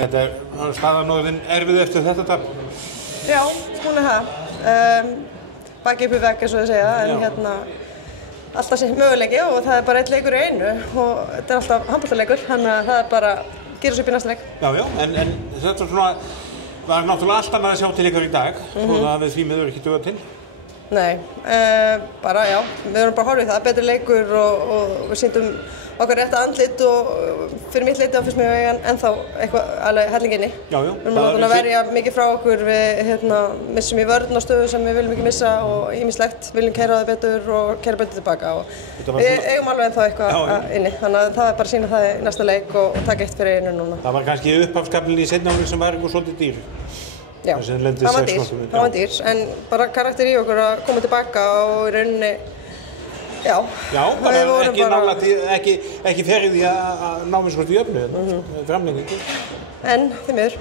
Þetta staðan orðin erfið eftir þetta tap. Já, hún það. Baki upp í vegg eins og þið segja, en alltaf sem möguleiki og það bara einn leikur í einu og þetta alltaf handboltaleikur, þannig að það bara gera svo upp í næsta leik. Já, en þetta svona var náttúrulega allt annað að sjá til ykkur í dag, svo það við því miður ekki duga til. Nei, bara já, við erum bara horfið það, betri leikur og við sýndum okkar rétta andlit og fyrir mitt leiti finnst mér ennþá eitthvað alveg hellinginni. Já. Við erum náttúrulega að verja mikið frá okkur, við missum í vörn á stöðu sem við viljum ekki missa og ýmislegt, viljum keyra það betur og keyra betur tilbaka og við eigum alveg ennþá eitthvað inni, þannig að það er bara að sýna það í næsta leik og taka eitt fyrir einu núna. Það var kannski upphafskaflinn í seinni hálfleik sem var eitthvað svolítið dýr. Já, það var dýr, en bara karakter í okkur að koma tilbaka og í rauninni, já, bara ekki ferið í að ná með skort í öfnu, framlengingu. En því miður.